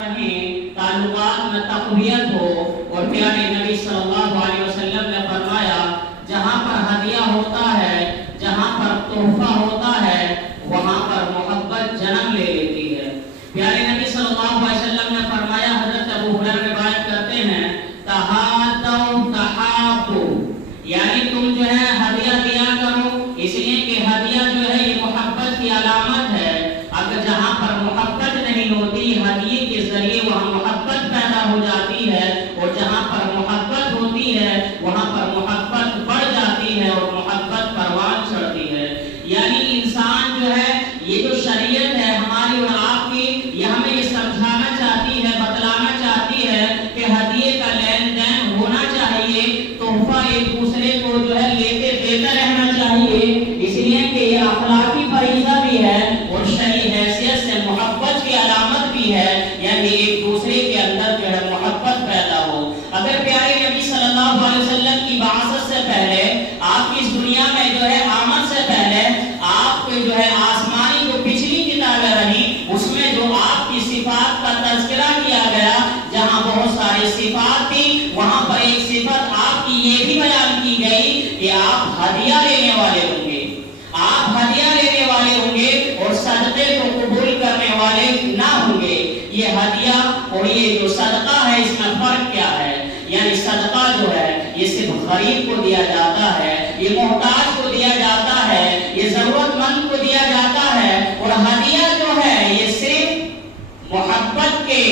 تعلقات میں تقویت ہو. اور پیارے نبی صلی اللہ علیہ وسلم نے فرمایا جہاں پر ہدیہ ہوتا ہے، جہاں پر تحفہ ہوتا ہے، وہاں پر محبت جنم لے لیتی ہے. پیارے نبی صلی اللہ علیہ وسلم نے فرمایا، حضرت ابو ہریرہ روایت کرتے ہیں، تہادوا تحابوا، یعنی تم جو ہے ہدیہ دیا کرو، اس لیے کہ ہدیہ جو ہے یہ محبت کی علامت ہے. اگر جہاں پر محبت نہیں ہوتی، ہدیے کے ذریعے وہاں محبت پیدا ہو جاتی ہے، اور جہاں پر محبت ہوتی ہے وہاں پر محبت بڑھ جاتی ہے اور محبت پروان چڑھتی ہے. یعنی انسان جو ہے، یہ جو شریعت ہے ہماری اور آپ کی، یہ ہمیں یہ سمجھانا چاہتی ہے، بتلانا چاہتی ہے کہ ہدیے کا لین دین ہونا چاہیے، تحفہ ایک دوسرے کو جو ہے لیتے دیتے رہنا چاہیے، اس لیے کہ یہ اخلاقی فریضہ بھی ہے اور شرعی حیثیت سے محبت کی علامت بھی ہے. یعنی ایک دوسرے کے اندر جو ہے محبت پیدا ہو. اگر پیارے نبی صلی اللہ علیہ وسلم کی بعثت سے پہلے، آپ کی اس دنیا میں جو ہے آمد سے پہلے، آپ کو جو ہے آسمانی جو پچھلی کتابیں رہی، اس میں جو آپ کی صفات کا تذکرہ کیا گیا، جہاں بہت ساری صفات تھی، وہاں پر ایک صفت آپ کی یہ بھی بیان کی گئی کہ آپ ہدیہ لینے والے ہوں گے. آپ ہدیہ لینے والے ہوں گے اور صدقے کو قبول کرنے والے نہ ہوں گے. یہ ہدیہ اور یہ جو صدقہ ہے، اس میں فرق کیا ہے؟ یعنی صدقہ جو ہے یہ صرف غریب کو دیا جاتا ہے، یہ محتاج کو دیا جاتا ہے، یہ ضرورت مند کو دیا جاتا ہے. اور ہدیہ جو ہے یہ صرف محبت کے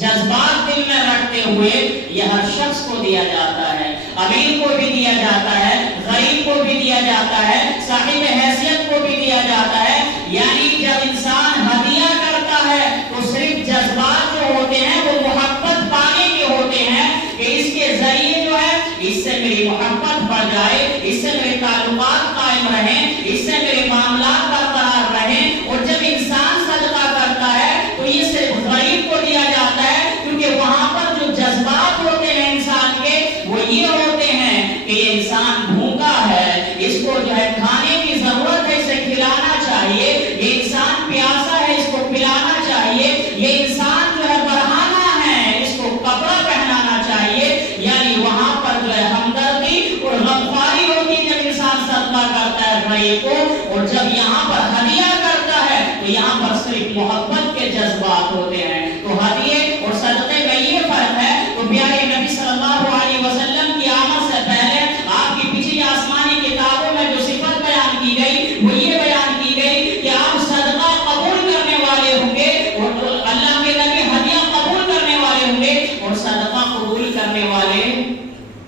جذبات دل میں رکھتے ہوئے یہ ہر شخص کو دیا جاتا ہے. امیر کو بھی دیا جاتا ہے، غریب کو بھی دیا جاتا ہے، صاحب حیثیت کو بھی دیا جاتا ہے. یعنی جب انسان ہدیہ کرتا ہے تو صرف جذبات جو ہوتے ہیں وہ محبت پانے کے ہوتے ہیں کہ اس کے ذریعے جو ہے اس سے میری محبت بڑھ جائے، اس سے میرے تعلقات قائم رہیں، اس سے میرے معاملات برقرار رہیں. اور جب انسان صدقہ کرتا ہے تو یہ صرف غریب کو دیا جاتا ہے، کیونکہ وہاں پر جو جذبات ہوتے ہیں انسان کے وہ یہ ہوتے ہیں کہ یہ انسان بھوکا ہے، اس کو جو ہے کھانے کی ضرورت ہے، اسے کھلانا چاہیے. یہ انسان پیاسا ہے، اس کو پلانا چاہیے. یہ انسان جو ہے برہنہ ہے، اس کو کپڑا پہنانا چاہیے. یعنی وہاں پر جو ہے ہمدردی اور غمخواری ہوتی ہے جب انسان صدقہ کرتا ہے غریب کو. اور جب یہاں پر ہدیہ کرتا ہے تو یہاں پر صرف محبت کے جذبات ہوتے ہیں. تو ہدیے اور صدقے کا یہ فرق ہے. تو پیارے نبی صلی اللہ علیہ وسلم کی آمد سے پہلے آپ کی پچھلی آسمانی کتابوں میں جو صفت بیان کی گئی وہ یہ بیان کی گئی کہ آپ صدقہ قبول کرنے والے ہوں گے، اور اللہ کے نبی ہدیہ قبول کرنے والے ہوں گے اور صدقہ قبول کرنے والے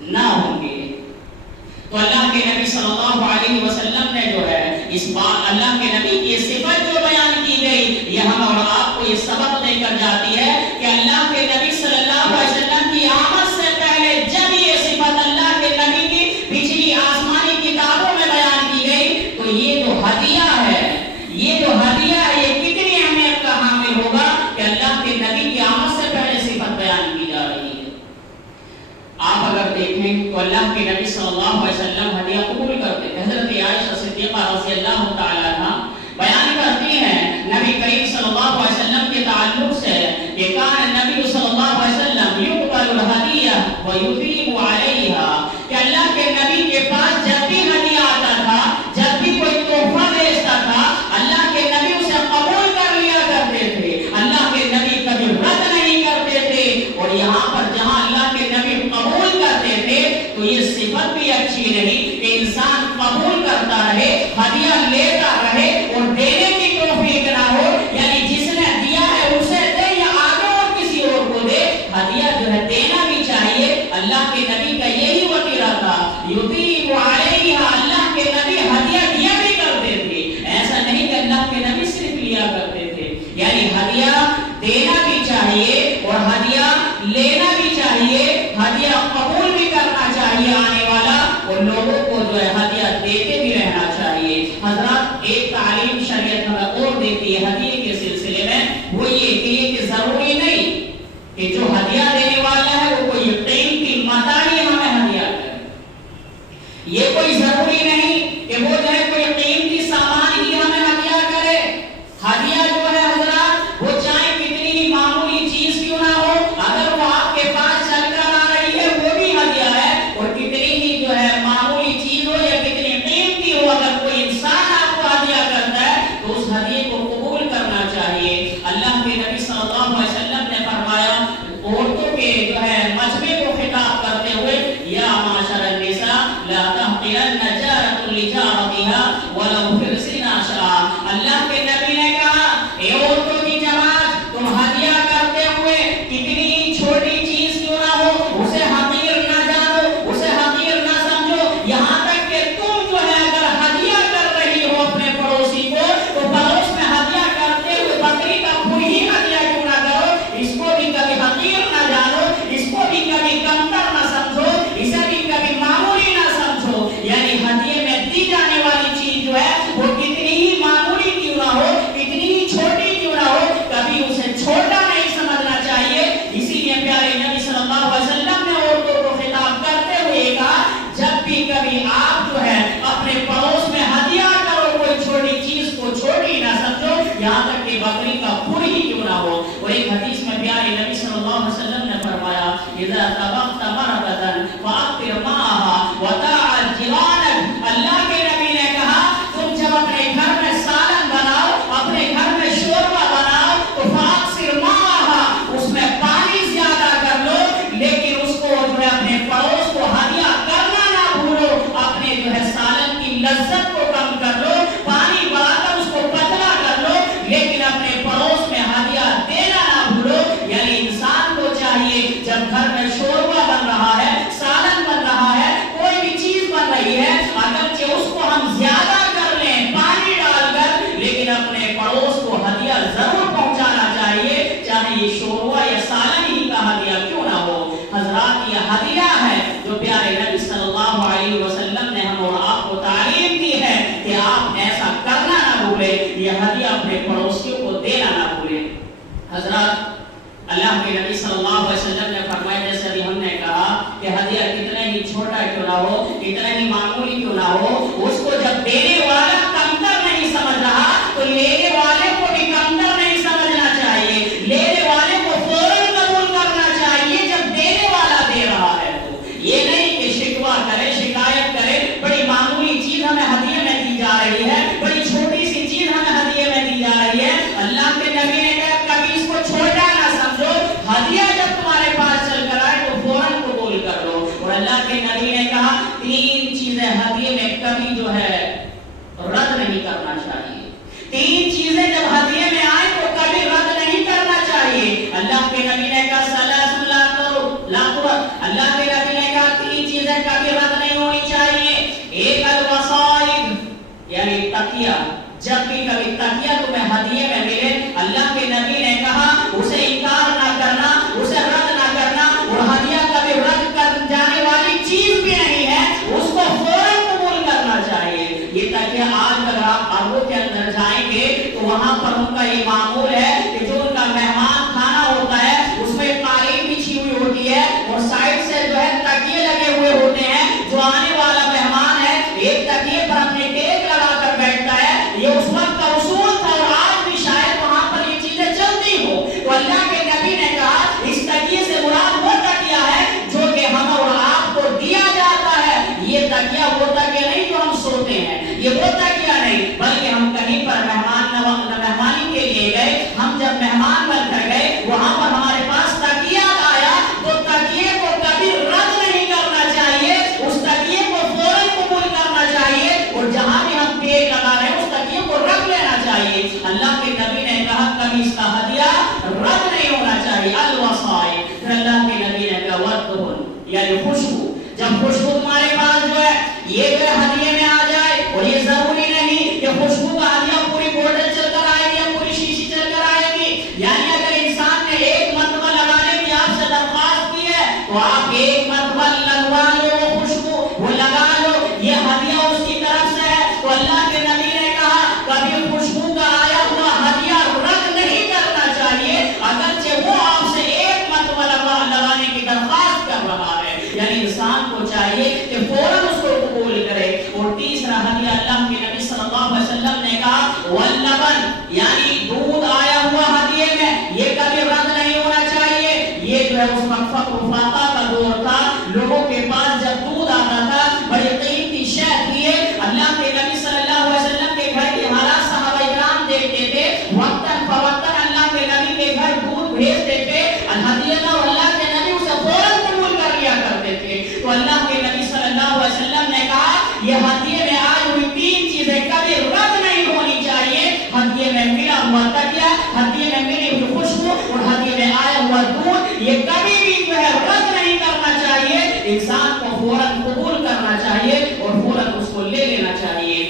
نہ ہوں گے. تو اللہ کے نبی صلی اللہ علیہ وسلم نے جو ہے اس بات، اللہ کے نبی کی صفت جو بیان کی گئی، یہ ہم اور آپ کو یہ سبق دے کر جاتی ہے کہ اللہ کے نبی صلی اللہ علیہ وسلم کی آمد سے پہلے جب یہ صفت اللہ کے نبی کی پچھلی آسمانی کتابوں میں بیان کی گئی، تو یہ جو ہدیہ ہے، یہ جو ہدیہ ہے، یہ کتنی اہمیت کا حامل ہوگا کہ اللہ کے نبی کی آمد سے پہلے صفت بیان کی جا رہی ہے. آپ اگر دیکھیں تو اللہ کے نبی صلی اللہ علیہ وسلم ہدیہ قبول کرتے تھے. حضرت عائشہ صدیقہ رضی اللہ تعالی عنہ بیان کرتی ہیں نبی کریم صلی اللہ علیہ وسلم کے تعلق سے کہ ایک حدیث میں پیارے نبی صلی اللہ علیہ وسلم نے فرمایا اذا طبخت مرقة فاقتر معها ودع الجيران. اللہ کے نبی نے کہا تم جب اپنے گھر میں سالن بناؤ، اپنے گھر میں شوربہ بناؤ تو فاقتر معها اس میں پانی زیادہ کر لو، لیکن اس کو جو ہے اپنے پڑوس کو ہدیہ کرنا نہ بھولو. اپنے جو ہے سالن کی لذت کو کم کر لو، پانی بڑھا کر اس کو پتلا کر لو، لیکن اپنے پڑوس میں ہدیہ دینا نہ بھولو. یعنی انسان کو چاہیے جب گھر میں شوربہ بن رہا ہے، سالن بن رہا ہے، کوئی بھی چیز بن رہی ہے، اگرچہ اس کو ہم زیادہ کر لیں پانی ڈال کر، لیکن اپنے پڑوس کو ہدیہ ضرور پہنچانا چاہیے، چاہے یہ شوربہ یا سالن ہی کا ہدیہ کیوں نہ ہو. حضرات یہ ہدیہ ہے جو پیارے نبی صلی اللہ علیہ وسلم نے ہم اور آپ کو تعلیم دی ہے کہ آپ ایسا کرنا نہ بھولیں، یہ ہدیہ اپنے پڑوسیوں کو دینا نہ بھولیں. حضرات اللہ کے نبی صلی اللہ علیہ وسلم نے فرمایا، جیسے ابھی ہم نے کہا کہ ہدیہ کتنا ہی چھوٹا کیوں نہ ہو، کتنا ہی معمولی کیوں نہ ہو، اس کو جب دینے والا کمتر نہیں سمجھ رہا تو لینے والے کو بھی کمتر نہیں سمجھنا چاہیے، لینے والے کو فوراً قبول کرنا چاہیے جب دینے والا دے رہا ہے. تو یہ نہیں کہ شکوہ کرے، شکایت کرے، بڑی معمولی چیز ہمیں ہدیے میں دی جا رہی ہے، بڑی چھوٹی سی چیز ہمیں ہدیے میں دی جا رہی ہے. اللہ کے نبی نے کہا کبھی اس کو چھوٹا نہ سمجھو، ہدیہ جب تمہارے پاس چل کر آئے تو فوراً قبول کر لو. اور اللہ کے نبی نے کہا 3 چیزیں ہدیے میں کبھی جو ہے رد نہیں کرنا چاہیے. 3 چیزیں جب ہدیے میں آئے تو کبھی رد نہیں کرنا چاہیے. اللہ کے نبی نے کہا اللہ کے نبی نے کہا 3 چیزیں کبھی رد نہیں ہونی چاہیے. ایک الوصائد یعنی تکیہ، جب بھی کبھی تکیہ تمہیں ہدیے میں ملے، اللہ کے نبی نے کہا اسے انکار نہ کرنا، اسے رد نہ کرنا. اور ہدیہ کبھی رد کر جانے والی چیز بھی نہیں ہے، اس کو فوراً قبول کرنا چاہیے. یہ تکیہ آج اگر آپ عربوں کے اندر جائیں گے تو وہاں پر ان کا یہ معمول ہے کہ جو ان کا مہمان کھانا ہوتا ہے اس میں قالین بچھی ہوئی ہوتی ہے اور سائڈ سے جو ہے تکیے لگے ہوئے ہوتے ہیں. جو آنے والا مہمان ہے ایک تکیے پر اپنے ٹیک لگا کر بیٹھتا ہے. یہ اس وقت کا اصول تھا اور آج بھی شاید وہاں پر یہ چیزیں چلتی ہو. تو اللہ کے نبی نے کہا اس تکیے سے مراد وہ تکیہ ہے جو کہ ہم اور آپ کو دیا جاتا ہے. یہ تکیہ وہ تکیہ نہیں جو ہم سوتے ہیں، یہ وہ تکیہ نہیں، بلکہ ہم کہیں پر مہمانی کے لیے گئے، ہم جب مہمان بن کر گئے وہاں پر ہمارے پاس تکیہ آیا تو تکیے کو کبھی رد نہیں کرنا چاہیے، اس تکیے کو فوراً قبول کرنا چاہیے. اور جہاں بھی ہم ٹیک لگا رہے ہیں اس تکیے کو رکھ لینا چاہیے. اللہ کے نبی نے کہا کبھی اس کا ہدیہ رد نہیں ہونا چاہیے. الوصائد. پھر اللہ کے نبی نے کہا والدہن یعنی خوشبو. جب خوشبو تمہارے پاس جو ہے یہ جو ہدیے میں آ جائے، اور یہ ضروری نہیں کہ خوشبو کا ہدیہ پوری بوتل چل کر آئے گی یا پوری شیشی چل کر آئے گی. یعنی اگر انسان نے ایک مرتبہ لگانے کی آپ سے درخواست کی ہے تو آپ ایک مرتبہ لگوا لو، وہ خوشبو وہ لگا لو، یہ ہدیہ اس کی طرف سے ہے. تو اللہ کے نبی نے کہا کبھی خوشبو کا آیا ہوا ہدیہ رد نہیں کرنا چاہیے، اگرچہ وہ آپ سے ایک مرتبہ لگانے کی درخواست کر رہا ہے. یعنی انسان کو چاہیے کہ فوراً اس کو قبول کرے. اور تیسرا ہدیہ اللہ کے نبی صلی اللہ علیہ وسلم نے کہا واللبن یعنی دودھ آیا ہوا ہدیے میں، یہ کبھی رد نہیں ہونا چاہیے. یہ جو ہے اس وقت فقر و فاقہ کا دور تھا، لوگوں کے پاس جب دودھ آتا تھا بڑی قیمتی شے تھی. اللہ کے نبی صلی اللہ علیہ وسلم کے گھر کے حالات صحابہ کرام دیکھتے تھے، وقتاً فوقتاً اللہ کے نبی کے گھر دودھ بھیجتے تھے الہدیہ، اور اللہ کے نبی اسے فوراً قبول کر لیا کرتے تھے. تو اللہ کے نبی صلی اللہ علیہ وسلم نے کہا یہ ہدیے میں آئی ہوئی 3 چیزیں کبھی رد نہیں ہونی چاہیے. ہدیے میں ملا ہوا تکیہ، ہدیے میں ملی ہوئی خوشبو اور ہدیے میں آیا ہوا دودھ، یہ کبھی بھی جو ہے رد نہیں کرنا چاہیے. انسان کو فوراً قبول کرنا چاہیے اور فوراً اس کو لے لینا چاہیے.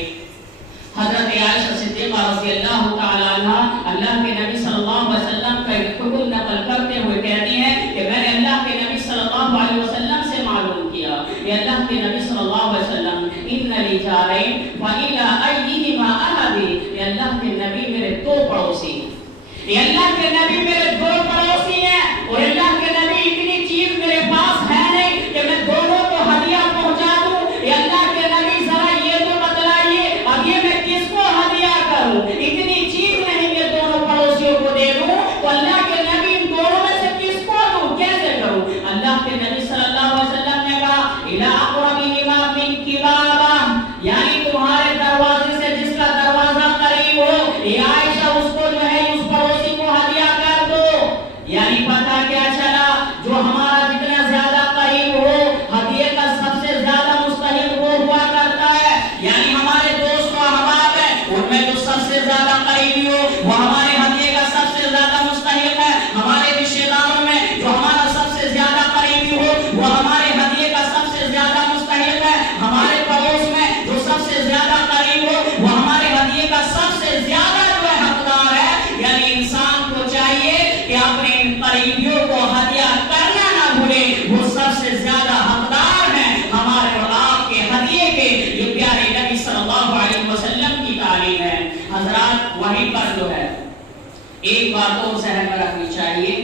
حضرت عائشہ صدیقہ رضی اللہ تعالی عنہ اللہ کے نبی صلی اللہ علیہ وسلم کا ایک حکم نقل کرتے ہوئے کہتی ہیں کہ میں نے اللہ کے نبی صلی اللہ علیہ وسلم سے معلوم کیا کہ اللہ کے نبی صلی اللہ علیہ وسلم ان لی جارین فإلی ایہما احدی، کہ اللہ کے نبی میرے 2 پڑوسی ہیں. یہ اللہ کے نبی میرے 2 پڑوسی ہیں اور اللہ کے نبی اتنی چیز میرے پاس ہے نہیں کہ میں دونوں کو ہدیہ پہنچا دوں. یہ اللہ کے نبی ذرا یہ تو بتلائیے اب یہ میں کس کو ہدیہ کروں، اتنی چیز نہیں کہ دونوں پڑوسیوں کو دے دوں. تو اللہ کے نبی یعنی پتہ کیا چلا، جو ہمارا جتنا زیادہ قریب ہو ہدیے کا سب سے زیادہ مستحق وہ ہوا کرتا ہے، یعنی ہمارے دوست و احباب ہیں ان میں جو سب سے زیادہ قریبی ہو وہ ہمارے ہدیے کا سب سے زیادہ مستحق ہے، ہمارے رشتہ داروں میں جو ہمارا سب سے زیادہ قریبی ہو وہ ہمارے ہدیے کا سب سے زیادہ مستحق ہے، ہمارے پڑوس میں جو سب سے زیادہ قریب ہو وہ ہمارے ہدیے کا سب سے زیادہ جو ہے حقدار ہے۔ یعنی انسان کو چاہیے کہ اپنے قریبیوں کو ہدیہ کرنا نہ بھولے، وہ سب سے زیادہ حقدار ہیں ہمارے اور آپ کے ہدیے کے۔ یہ پیارے نبی صلی اللہ علیہ وسلم کی تعلیم ہے۔ حضرات وہیں پر جو ہے ایک بات اور ذہن میں رکھنی چاہیے،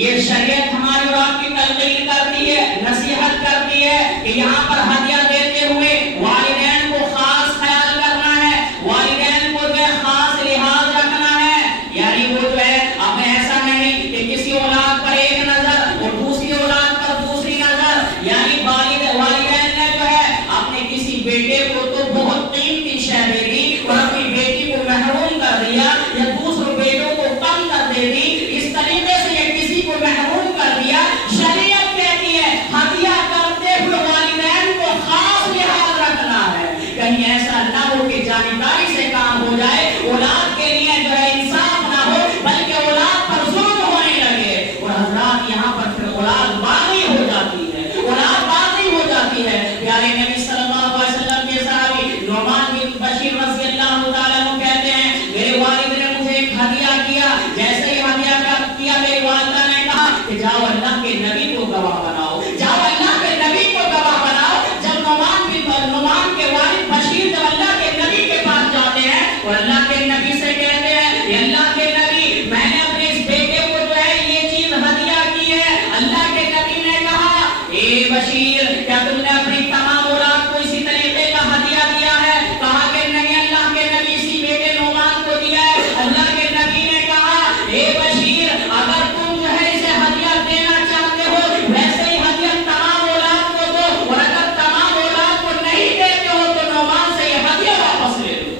یہ شریعت ہماری اور آپ کی تلقین کرتی ہے، نصیحت کرتی ہے کہ یہاں پر ہدیہ دیتے ہوئے والدین کو خاص خیال کرنا ہے، والدین کو جو ہے خاص لحاظ رکھنا ہے، یعنی وہ جو ہے اب ایسا نہیں کہ کسی اولاد پر ایک نظر اور دوسری اولاد پر دوسری نظر، یعنی والدین نے جو ہے اپنے کسی بیٹے کو تو بہت قیمتی شے دے دی اور اپنی بیٹی کو محروم کر دیا یا دوسرے بیٹوں کو کم کر دے دی، اس طریقے سے یہ کسی کو محروم کر دیا۔ شریعت کہتی ہے ہدیہ کرتے ہوئے والدین کو خاص لحاظ رکھنا ہے، کہیں ایسا نہ ہو کہ جانکاری سے کام ہو جائے، اولاد کے لیے جو ہے انصاف نہ ہو بلکہ اولاد پر ظلم ہونے لگے، اور حضرات یہاں پر پھر اولاد باغی ہو جاتی ہے، اولاد باغی ہو جاتی ہے۔ پیارے نبی صلی اللہ علیہ وسلم کے صحابی نعمان بن بشیر رضی اللہ تعالیٰ عنہ کہتے ہیں میرے والد نے مجھے ایک ہدیہ کیا، جیسے ہی ہدیہ کیا میری والدہ نے کہا کہ جاؤ اللہ کے نبی کو گواہ بناؤ، جاؤ اللہ کے نبی کو گواہ بناؤ۔ جب نعمان کے والد بشیر جب اللہ کے نبی کے پاس جاتے ہیں اور اللہ کے نبی سے کہتے ہیں کہ اللہ کے نبی میں نے اپنے اس بیٹے کو جو ہے یہ چیز ہدیہ کی ہے، اللہ کے نبی نے کہا اے بشیر کیا تم نے اپنی تمام اولاد کو اسی طریقے کا ہدیہ دیا ہے؟ کہا کہ نہیں، اللہ کے نبی اسی بیٹے نعمان کو دیا ہے۔ اللہ کے نبی نے کہا اے بشیر اگر تم جو ہے اسے ہدیہ دینا چاہتے ہو ویسے ہی ہدیہ تمام اولاد کو دو، اور اگر تمام اولاد کو نہیں دیتے ہو تو نعمان سے یہ ہدیہ واپس لے لو،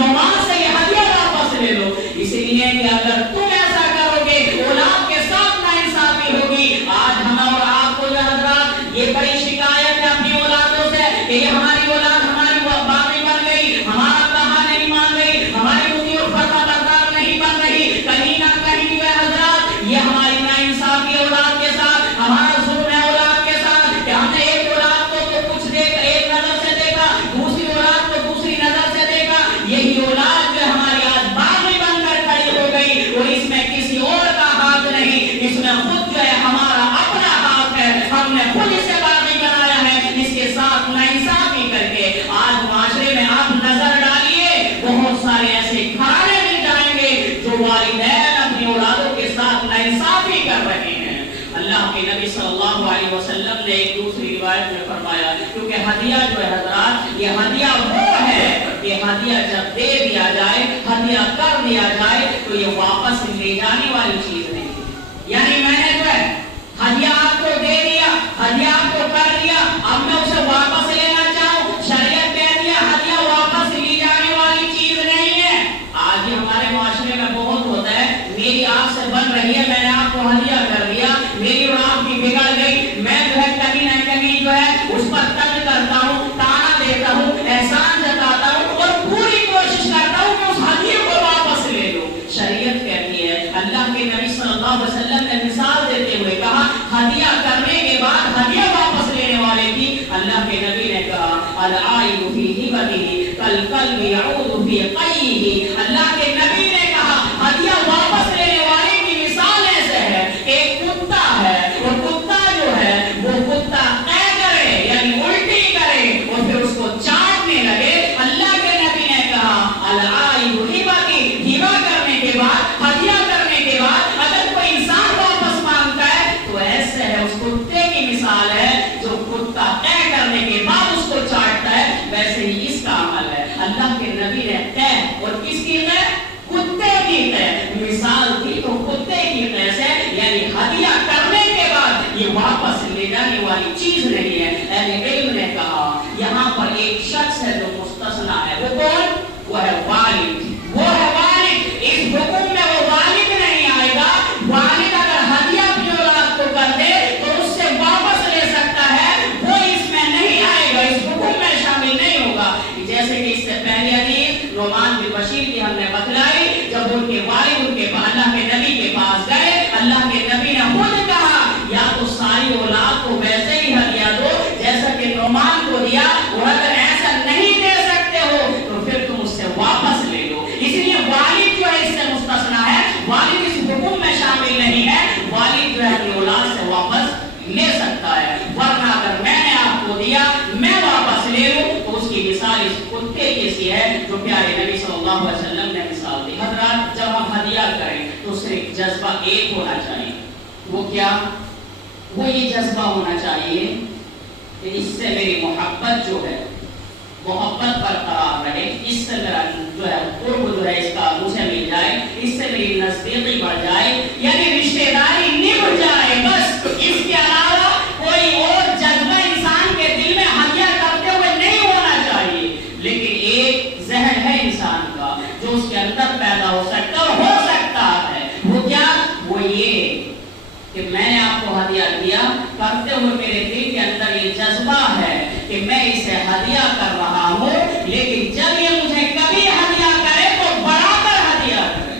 نعمان سے یہ ہدیہ واپس لے لو، اس لیے کہ اگر تم ایسا کرو گے اولاد کے ساتھ ناانصافی ہوگی۔ آج ہم اور آپ کو جو حضرات یہ بڑی شکایت ہے اپنی اولادوں سے کہ یہ ہماری اولاد ہماری باغی بن گئی، ہمارا کہا نہیں مان رہی، ہماری بدی اور فرما بردار نہیں بن رہی، کہیں نہ کہیں جو ہے حضرات یہ ہماری ناانصافی اولاد کے ساتھ، ہمارا ظلم ہے اولاد کے ساتھ کہ ہم نے ایک اولاد کو تو کچھ دیکھا، ایک نظر سے دیکھا، دوسری اولاد کو دوسری نظر سے دیکھا، یہی اولاد جو ہماری آج باغی بن کر کھڑی ہو گئی، اور اس میں کسی اور کا ہاتھ نہیں، اس میں خود جو ہے ہمارا اپنا ہاتھ ہے، ہم نے خود اسے باغی بنایا ہے اس کے ساتھ ناانصافی کر کے۔ آج معاشرے میں آپ نظر ڈالیے بہت سارے ایسے گھرانے مل جائیں گے جو والدین اپنی اولادوں کے ساتھ ناانصافی کر رہے ہیں۔ اللہ کے نبی صلی اللہ علیہ وسلم نے ایک دوسری روایت میں فرمایا کیونکہ ہدیہ جو ہے حضرات یہ ہدیہ وہ ہے کہ ہدیہ جب دے دیا جائے، ہدیہ کر دیا جائے تو یہ واپس لے جانے والی چیز نہیں، یعنی میں نے جو ہے ہدیہ آپ کو دے دیا، ہدیہ آپ کو کر دیا، اب میں اسے واپس لینا چاہوں، شریعت کہہ دیا ہدیہ واپس لی جانے والی چیز نہیں ہے۔ آج یہ ہمارے معاشرے میں بہت ہوتا ہے، میری آپ سے بن رہی ہے، میں نے آپ کو ہدیہ کر دیا، میری اور آپ کی بگڑ گئی، میں جو ہے کہیں نہ کہیں جو ہے اس پر تنگ کرتا ہوں، تانا دیتا ہوں، احسان جتاتا ہوں اور پوری کوشش کرتا ہوں کہ اس ہدیے کو واپس لے لوں۔ شریعت کہتی ہے، اللہ کے نبی صلی اللہ علیہ وسلم نے مثال دیتے ہوئے کہا ہدیہ کرنے کے بعد ہدیہ واپس لینے والے کی اللہ کے نبی نے کہا العائد فی ہبتہ کالکلب یعود فی قیہ۔ اللہ کے نبی نے کہا ہدیہ واپس لینے والے کی مثال ایسے ہے، ایک کتا ہے اور کتا جو ہے وہ کتا قے کرے یعنی الٹی کرے اور پھر اس کو چاٹنے لگے، اللہ کے نبی نے کہا العائد ہبتہ، ہبہ کرنے کے بعد، ہدیہ کرنے کے بعد اگر کوئی انسان واپس مانگتا ہے تو ایسے ہے اس کتے کی مثال ہے جو کتا قے کرنے کے بعد اس کو چاٹتا ہے، ویسے ہی اس کا عمل ہے۔ اللہ کے نبی نے قے اور کس کی قے؟ کتے کی قے مثال تھی، تو کتے کی قے سے یعنی ہدیہ کرنے کے بعد یہ واپس لے جانے والی چیز نہیں ہے۔ اہل علم نے کہا یہاں پر ایک شخص ہے جو مستثنا ہے، وہ کون؟ وہ ہے والد، وہ ہے والد۔ اس حکم میں وہ والد نہیں آئے گا، والد اللہ کے نبی نے خود کہا یا تو ساری اولاد کو ویسے ہی ہدیہ دو جیسا کہ نعمان کو دیا، اور اگر ایسا نہیں دے سکتے ہو تو پھر تم اس سے واپس لے لو۔ اس لیے والد جو ہے اس سے مستثنا ہے، والد اس حکم میں شامل نہیں ہے، والد جو ہے اپنی اولاد سے واپس لے سکتا ہے، ورنہ اگر میں نے آپ کو دیا میں واپس لے لوں تو اس کی مثال اس کتے کی سی ہے جو پیارے نبی صلی اللہ علیہ وسلم نے مثال دی۔ حضرات جب ہم ہدیہ کریں تو صرف جذبہ ایک ہونا چاہیے، وہ کیا؟ وہ یہ جذبہ ہونا چاہیے کہ اس سے میری محبت جو ہے محبت برقرار رہے، اس سے میرا جو ہے قرب جو ہے اس کا مجھے مل جائے، اس سے میری نزدیکی بڑھ جائے، یعنی رشتہ داری نبھ جائے، بس اس کے علاوہ کوئی اور جذبہ انسان کے دل میں ہدیہ کرتے ہوئے نہیں ہونا چاہیے۔ لیکن ایک ذہن ہے انسان کا جو اس کے اندر پیدا ہو سکتا ہے، وہ کیا؟ وہ یہ کہ میں نے آپ کو ہدیہ دیا، کرتے ہوئے میرے دل کے اندر یہ جذبہ ہے کہ میں اسے ہدیہ کر رہا ہوں، لیکن جب یہ مجھے کبھی ہدیہ کرے تو بڑھا کر ہدیہ کرے،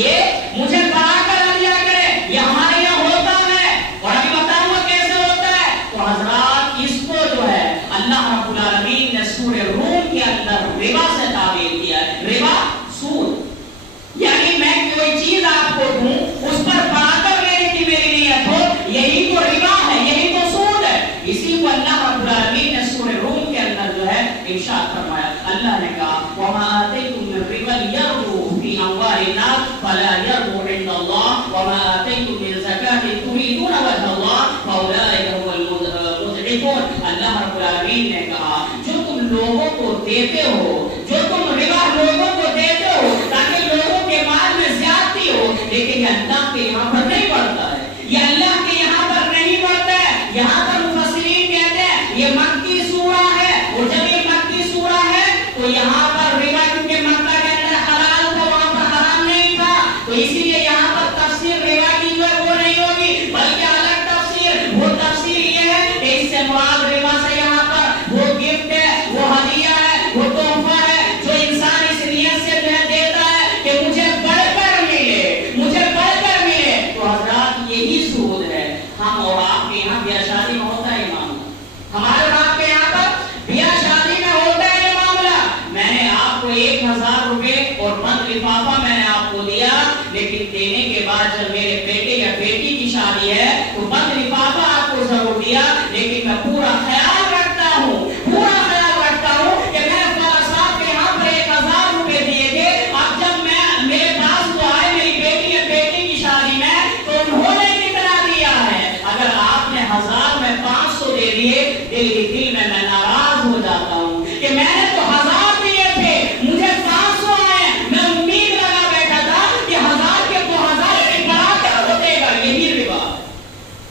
یہ مجھے بڑھا کر ہدیہ کرے۔ یہ ہمارے یہاں ہوتا ہے اور ابھی بتاؤں گا کیسے ہوتا ہے۔ تو حضرات اس کو جو ہے اللہ رب العالمین نے سورہ روم کے اندر ربا سے تعبیر کیا ہے۔ ربا سود، یعنی میں کوئی چیز آپ کو دوں اس پر بڑھا کر میری نیت ہو، یہی تو ربا ہے، یہی تو سود ہے۔ اسی کو اللہ رب العالمین نے سورہ روم کے اندر جو ہے ارشاد فرمایا، اللہ نے کہا وَمَا آتَيْتُم مِّن رِّبًا يَرْبُو فِي أَمْوَالِ النَّاسِ فَلَا يَرْبُو عِندَ اللَّهِ وَمَا آتَيْتُم مِّن زَكَاةٍ تُرِيدُونَ وَجْهَ اللَّهِ فَأُولَٰئِكَ هُمُ الْمُضْعِفُونَ۔ اللہ رب العالمین نے کہا جو تم لوگوں کو دیتے ہو، جو تم ربا لوگوں کو دیتے ہو تاکہ لوگوں کے مال میں زیادتی ہو، لیکن یہ اللہ کے یہاں پر نہیں بڑھتا ہے، یہ اللہ کے یہاں پر نہیں بڑھتا ہے۔ یہاں پر مفسرین کہتے ہیں یہ مکی سورہ ہے، اور جب یہ مکی سورہ ہے تو یہاں پر ربا کیونکہ مکہ کے اندر حلال تھا، وہاں پر حرام نہیں تھا، تو اسی لیے یہاں پر تفسیر ربا کی جو ہے وہ نہیں ہوگی، بلکہ الگ تفسیر، وہ تفسیر یہ ہے کہ اس سے مراد ربا سے یہاں پر وہ گفٹ ہے، وہ ہدیہ ہے، وہ تحفہ ہے جو انسان اس نیت سے جو ہے دیتا ہے کہ مجھے بڑھ کر ملے، مجھے بڑھ کر ملے۔ تو حضرات یہی سود ہے۔ ہم اور آپ کے یہاں بیاہ شادی میں ہوتا ہے یہ معاملہ، ہمارے اور آپ کے یہاں پر بیاہ شادی میں ہوتا ہے یہ معاملہ۔ میں نے آپ کو 1000 روپے اور بند لفافہ میں نے آپ کو دیا، لیکن دینے کے بعد جب میرے بیٹے یا بیٹی کی شادی ہے تو بند لفافہ آپ کو ضرور دیا، لیکن میں پورا خیال رکھتا ہوں، پورا خیال رکھتا ہوں کہ میں فلاں صاحب کے یہاں پر 1000 روپے دیے تھے، اب جب میں میرے پاس وہ آئے میری بیٹی یا بیٹی کی شادی میں تو انہوں نے کتنا دیا ہے؟ اگر آپ نے 1000 میں 500 دے دیے، دل میں ناراض ہو جاتا ہوں کہ میں نے تو 1000 دیے تھے، مجھے 500 آئے، میں امید لگا بیٹھا تھا کہ 1000 کے 2000 بھی بڑھا کر ہوتے گا۔ یہی ربا،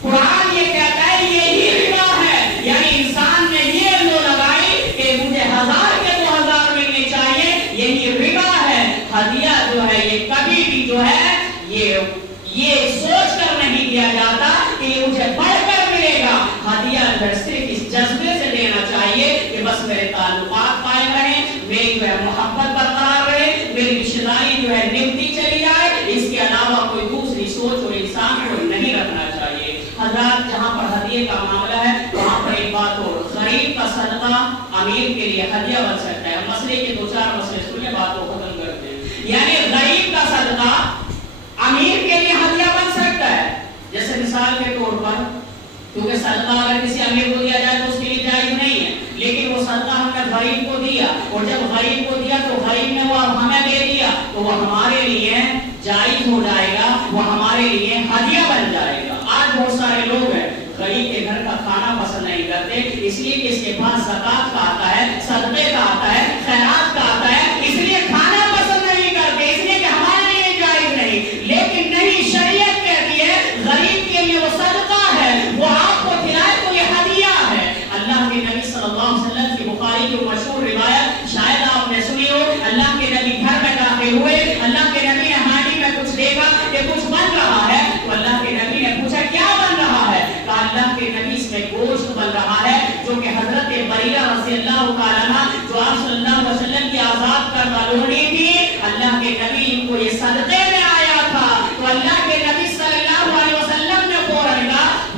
قرآن یہ کہتا ہے یہی ربا ہے، یعنی انسان نے یہ لو لگائی کہ مجھے 1000 کے 2000 ملنے چاہیے، یہی ربا ہے۔ ہدیہ جو ہے یہ کبھی بھی جو ہے یہ سوچ کر نہیں دیا جاتا کہ یہ مجھے بڑھ کر ملے گا۔ ہدیہ صرف اس جذبے سے دینا چاہیے کہ بس میرے تعلقات قائم رہیں، میری جو ہے محبت برقرار رہے، میری رشتہ داری جو ہے نبھتی چلی جائے، اس کے علاوہ کوئی دوسری سوچ اور انسان کو نہیں رکھنا چاہیے۔ حضرات جہاں پر ہدیے کا معاملہ ہے وہاں پر ایک بات اور، غریب کا صدقہ امیر کے لیے ہدیہ بن سکتا ہے۔ مسئلے کے 2-4 مسئلے سنیے، بات کو ختم کرتے ہیں۔ یعنی غریب کا صدقہ امیر کے لیے ہدیہ بن سکتا ہے، جیسے مثال کے طور پر کیونکہ صدقہ اگر کسی امیر کو دیا جائے تو اس کے لیے جائز نہیں ہے، لیکن وہ صدقہ ہم نے غریب کو دیا، اور جب غریب کو دیا تو غریب نے وہ ہمیں دے دیا تو وہ ہمارے لیے جائز ہو جائے گا، وہ ہمارے لیے ہدیہ بن جائے گا۔ آج بہت سارے لوگ ہیں غریب کے گھر کا کھانا پسند نہیں کرتے، اس لیے کہ اس کے پاس زکات کا آتا ہے، صدقے کا آتا ہے، خیرات کا آتا ہے، اس لیے کھانا پسند نہیں کرتے، اس لیے کہ ہمارے لیے جائز نہیں۔ لیکن نہیں، شریعت کہتی ہے غریب کے لیے وہ صدقہ ہے، وہ آپ کو کھلائے تو یہ ہدیہ ہے۔ اللہ کے نبی صلی اللہ علیہ وسلم کی بخاری کی مشہور روایت شاید آپ نے سنی ہو، اللہ کے نبی گھر میں داخل ہوئے، اللہ کے نبی نے ہانڈی میں کچھ دیکھا کہ کچھ بن رہا ہے، تو اللہ کے نبی نے پوچھا کیا بن رہا ہے؟ کہا اللہ کے نبی اس میں گوشت بن رہا ہے جو کہ حضرت بریرہ رضی اللہ تعالیٰ عنہ جو آپ صلی اللہ علیہ وسلم کی آزاد کردہ لوڑی تھی، اللہ کے نبی ان کو یہ صدقے میں آیا تھا، تو اللہ کے نبی صلی اللہ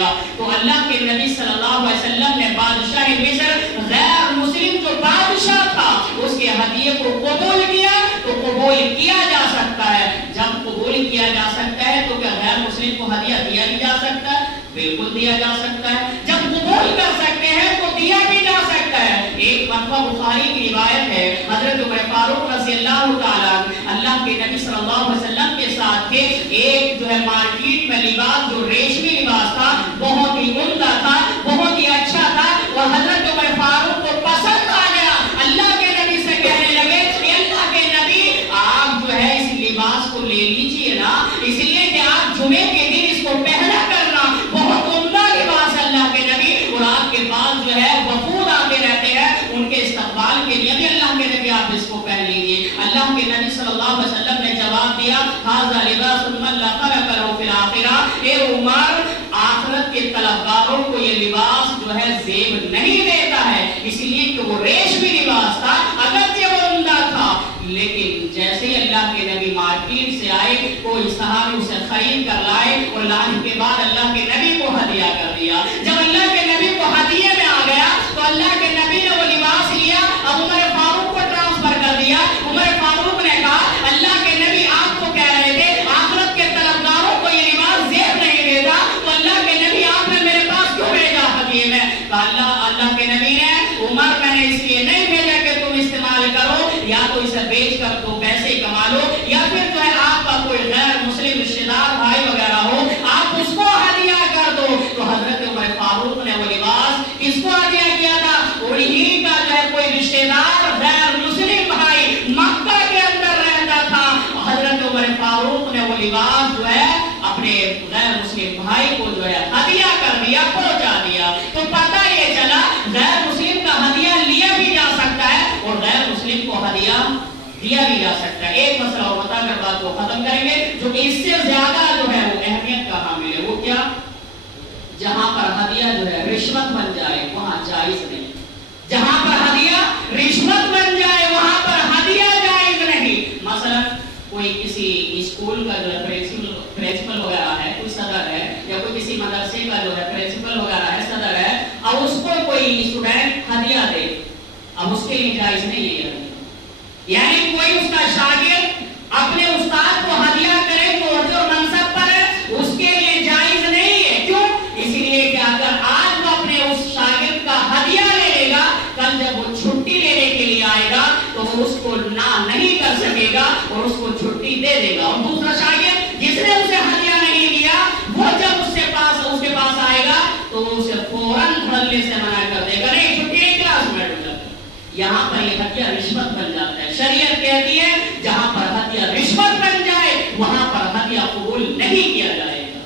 دیا. تو اللہ کے نبی صلی اللہ علیہ وسلم نے بادشاہ مصر غیر مسلم جو بادشاہ تھا اس کے ہدیے کو قبول کیا. تو قبول کیا جا سکتا ہے. جب قبول کیا جا سکتا ہے تو کیا غیر مسلم کو ہدیہ دیا بھی جا سکتا ہے؟ بالکل دیا جا سکتا ہے. جب قبول کر سکتے ہیں تو دیا بھی جا سکتا ہے. ایک مرتبہ بخاری کی روایت ہے حضرت عمر فاروق رضی اللہ تعالیٰ اللہ کے نبی صلی اللہ علیہ وسلم کے ساتھ تھے. ایک جو ہے مارکیٹ میں لباس جو ریشمی لباس تھا بہت ہی عمدہ تھا, بہت ہی اچھا تھا اور حضرت عمر فاروق کو پسند آ گیا. اللہ کے نبی سے کہنے لگے کہ اللہ کے نبی آپ جو ہے اس لباس کو لے لیجئے نا, اس لیے کہ آپ جمعے کے دن اس کو پہنا کرنا, بہت عمدہ لباس ہے اللہ کے نبی, اور آپ کے پاس جو ہے وفود آتے رہتے ہیں, ان کے استقبال کے لیے بھی اللہ کے نبی آپ اس کو پہن لیجئے. اللہ کے نبی صلی اللہ علیہ وسلم نے جواب دیا ھذا لباس من لا خلق له فی الآخرہ. اے عمر, آخرت کے طلبگاروں کو یہ لباس جو ہے زیب نہیں دیتا ہے, اس لیے کہ وہ ریشمی لباس تھا, اگرچہ وہ عمدہ تھا, لیکن جیسے ہی اللہ کے نبی مارکیٹ سے آئے کوئی صحابی اسے خرید کر لائے اور لانے کے بعد اللہ کے نبی کو ہدیہ کر دیا. جب اللہ کے نبی کو ہدیے میں آ گیا تو اللہ کے نبی نے وہ لباس لیا, اب عمر فاروق کو ٹرانسفر کر دیا. عمر فاروق نے کہا اللہ کے نبی آپ کو کہہ رہے تھے آخرت کے طلبگاروں کو یہ لباس زیب نہیں دیتا, تو اللہ کے نبی آپ نے میرے پاس کیوں بھیجا ہدیے میں؟ اللہ کے نبی نے عمر میں نے اس لیے نہیں بھیجا کہ تم استعمال کرو, یا تو اسے بیچ کر تو پیسے کما لو, یا پھر جو ہے آپ کا کوئی غیر مسلم رشتہ دار بھائی وغیرہ ہو آپ اس کو ہدیہ کر دو. تو حضرت عمر فاروق نے وہ لباس کس کو ہدیہ کیا تھا؟ انہی کا جو ہے کوئی رشتہ دار غیر مسلم بھائی مکہ کے اندر رہتا تھا. حضرت عمر فاروق نے وہ لباس جو ہے اپنے غیر مسلم بھائی کو جو ہے ہدیہ کر دیا, پہنچا دیا. تو پتہ یہ چلا غیر مسلم کا ہدیہ لیا بھی جا سکتا ہے اور غیر مسلم کو ہدیہ دیا بھی جا سکتا ہے. ایک مسئلہ اور بتا کر بات کو ختم کریں گے جو کہ اس سے زیادہ جو ہے وہ اہمیت کا حامل ہے. وہ کیا؟ جہاں پر ہدیہ جو ہے رشوت بن جائے وہاں جائز نہیں. جہاں پر ہدیہ رشوت بن جائے وہاں پر ہدیہ جائز نہیں. مثلا کوئی کسی اسکول کا جو ہے پرنسپل وغیرہ ہے, کوئی صدر ہے, یا کوئی کسی مدرسے کا جو ہے پرنسپل وغیرہ ہے, صدر ہے, اب اس کو کوئی اسٹوڈنٹ ہدیہ دے, اب اس کے لیے جائز نہیں ہے. یعنی کوئی اس کا شاگرد اپنے استاد کو ہدیہ کرے تو جو منصب پر ہے اس کے لیے جائز نہیں ہے. کیوں؟ اس لیے کہ اگر آج وہ اپنے اس شاگرد کا ہدیہ لے لے گا, کل جب وہ چھٹی لینے کے لیے آئے گا تو وہ اس کو نہ نہیں کر سکے گا اور اس کو چھٹی دے دے گا. اور دوسرا شاگرد جس نے اسے ہدیہ نہیں دیا وہ جب اس کے پاس آئے گا تو اسے فوراً پڑھنے سے منع کر دے گا, نہیں چھٹی نہیں, کلاس میں ڈال. یہاں پر یہ ہدیہ رشوت بن جاتا ہے. شریعت کہتی ہے جہاں پر ہدیہ رشوت بن جائے وہاں پر ہدیہ قبول نہیں کیا جائے گا.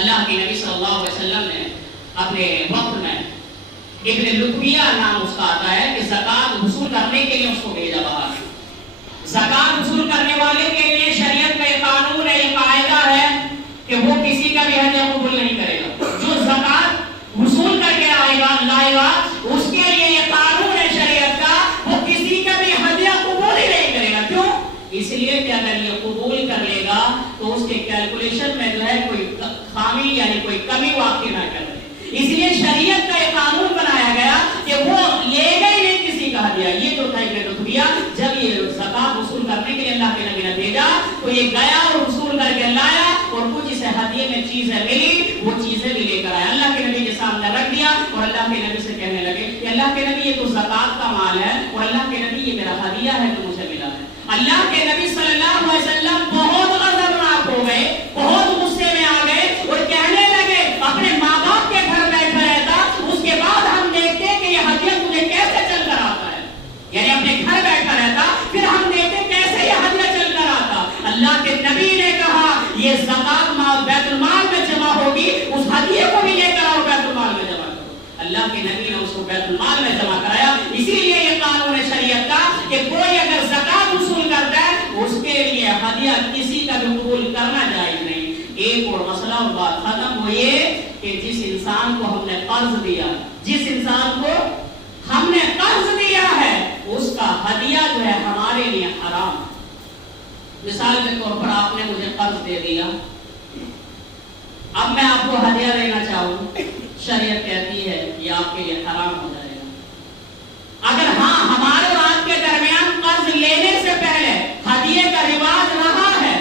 اللہ کے نبی صلی اللہ علیہ وسلم نے اپنے وقت میں ابن لطبیہ نام اس کا آتا ہے کہ زکات وصول کرنے کے لیے اس کو بھیجا باہر. زکات وصول کرنے والے کے لیے شریعت کا یہ قانون ہے, یہ قاعدہ ہے کہ وہ کسی کا بھی ہدیہ قبول نہیں کرے گا. جو زکات وصول کر کے آئے گا لائے گا اس کے لیے یہ قانون ہے شریعت کا, وہ کسی کا بھی ہدیہ قبول ہی نہیں کرے گا. کیوں؟ اس لیے کہ اگر یہ قبول کر لے گا تو اس کے کیلکولیشن میں جو ہے کوئی خامی یعنی کوئی کمی واقع نہ کرے. اس لیے شریعت کا یہ قانون بنایا گیا کہ وہ لے گا ہی نہیں کسی کا ہدیہ. یہ جو تھا ابن لطبیہ جب یہ زکات وصول کرنے کے لیے اللہ کے نبی نے بھیجا تو یہ گیا اور وصول کر کے لایا اور کچھ اسے ہدیے میں چیزیں ملی, وہ چیزیں بھی لے کر آیا, اللہ کے نبی کے سامنے رکھ دیا اور اللہ کے نبی سے کہنے لگے کہ اللہ کے نبی یہ تو زکات کا مال ہے اور اللہ کے نبی یہ میرا ہدیہ ہے جو مجھے ملا ہے. اللہ کے نبی صلی اللہ علیہ وسلم بہت غضبناک ہو گئے, بہت غصے میں آ گئے اور کہنے لگے اپنے ماں باپ کے گھر بیٹھا رہتا, اس کے بعد ہم دیکھتے کہ یہ ہدیہ تجھے کیسے چل کر آتا ہے. یعنی اپنے گھر بیٹھا رہتا پھر ہم دیکھتے کیسے یہ ہدیہ چل کر آتا. اللہ کے نبی نے کہا یہ زکات بیت المال میں جمع ہوگی, اس ہدیے کو بھی لے کر آؤ بیت المال میں جمع کرو. اللہ کے نبی نے اس کو بیت المال میں جمع کرایا. اسی لیے یہ قانون ہے شریعت کا کہ کوئی اگر زکات وصول کرتا ہے اس کے لیے ہدیہ کسی کا بھی قبول کرنا جائز نہیں. ایک اور مسئلہ اور بات ختم وہ یہ کہ جس انسان کو ہم نے قرض دیا, جس انسان کو ہم نے قرض دیا ہے اس کا ہدیہ جو ہے ہمارے لیے حرام. مثال کے طور پر آپ نے مجھے قرض دے دیا, اب میں آپ کو ہدیہ دینا چاہوں، شریعت کہتی ہے یہ آپ کے لیے حرام ہو جائے گا۔ اگر ہاں ہمارے اور آپ کے درمیان قرض لینے سے پہلے ہدیے کا رواج رہا ہے،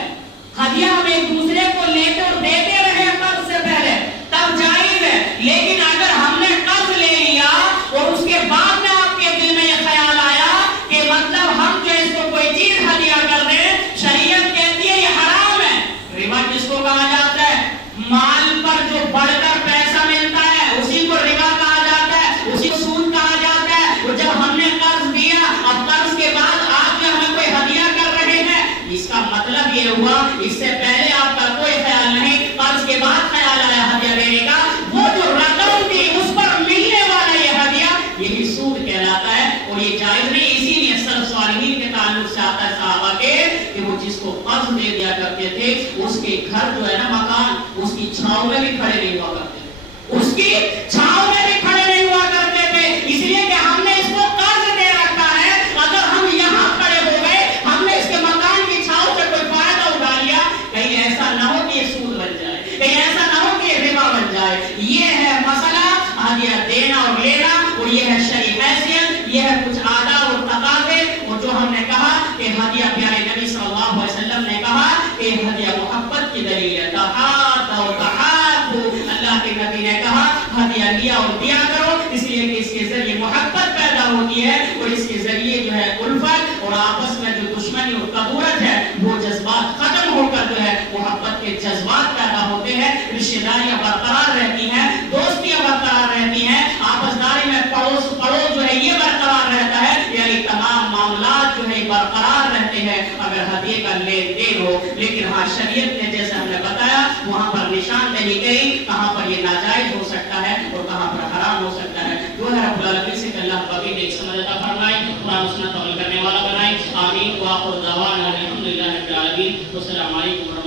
ہدیہ ہم ایک دوسرے کو لیتے اور دیتے رہے قرض سے پہلے، تب جائز ہے۔ لیکن اگر ہم نے قرض لے لیا اور اس کے بعد میں آپ کے دل میں یہ خیال آیا کہ مطلب ہم جو اس کو کوئی چیز ہدیہ کر دیں، شریعت کہتی ہے یہ حرام ہے۔ ربا جس کو کہا جاتا ہے، مال پر جو بڑھ کر پیسہ ملتا ہے اسی کو ربا کہا جاتا ہے، اسی کو سود کہا جاتا ہے۔ اور جب ہم نے قرض دیا، اب قرض کے بعد آپ جو ہمیں کوئی ہدیہ کر رہے ہیں، اس کا مطلب یہ ہوا اس سے پہلے آپ کا کوئی خیال نہیں، قرض کے بعد خیال آیا ہدیہ دینے کا، وہ جو رقم تھی اس پر ملنے والا یہ ہدیہ، یہی سود کہلاتا ہے اور یہ جائز نہیں۔ اسی لیے سلف صالحین کے تعلق سے آتا ہے صحابہ کے کہ وہ جس کو قرض دے دیا کرتے تھے اس کے گھر جو ہے نا مکان، اس کی چھاؤں میں بھی کھڑے نہیں ہوا کرتے تھے، اس کی چھاؤں میں بھی کھڑے نہیں ہوا کرتے تھے، اس لیے کہ ہم نے اس کو قرض دے رکھا ہے۔ اگر ہم یہاں کھڑے ہو گئے، ہم نے اس کے مکان کی چھاؤں سے کوئی فائدہ اٹھا لیا، کہیں ایسا نہ ہو کہ یہ سود بن جائے، کہیں ایسا نہ ہو کہ یہ ربا بن جائے۔ یہ ہے مسئلہ ہدیہ دینا اور لینا، اور یہ ہے شرعی حیثیت، یہ ہے کچھ آداب اور تقاضے۔ اور جو ہم نے کہا کہ ہدیہ پیارے نبی صلی اللہ علیہ وسلم نے کہا کہ ہدیہ محبت کی دلیل ہے، تحاتوا تحابوا، اللہ کے نبی نے کہا ہدیہ لیا اور دیا کرو، اس لیے کہ اس کے ذریعے محبت پیدا ہوتی ہے اور اس کے ذریعے جو ہے الفت اور آپس میں جو دشمنی اور کدورت ہے وہ جذبات ختم ہو کر جو ہے محبت کے جذبات پیدا ہوتے ہیں، رشتہ داریاں برقرار رہتی ہیں، دوستیاں برقرار رہتی ہیں، آپس داری میں پڑوس جو ہے یہ برقرار رہتا ہے، یعنی تمام معاملات جو ہے برقرار رہتے ہیں اگر ہدیے کا لین دین ہو۔ لیکن ہاں شریعت نے جیسے ہم نے بتایا وہاں پر نشاندہی گئی کہاں پر یہ ناجائز ہو سکتا ہے اور کہاں پر حرام ہو سکتا ہے۔ جو ہے رب العالمین سے کہ اللہ باقی ایک سمجھ عطا فرمائے، قرآن و سنت عمل کرنے والا بنائے، آمین۔ وآخر دعوانا الحمدللہ رب العالمین، والسلام علیکم۔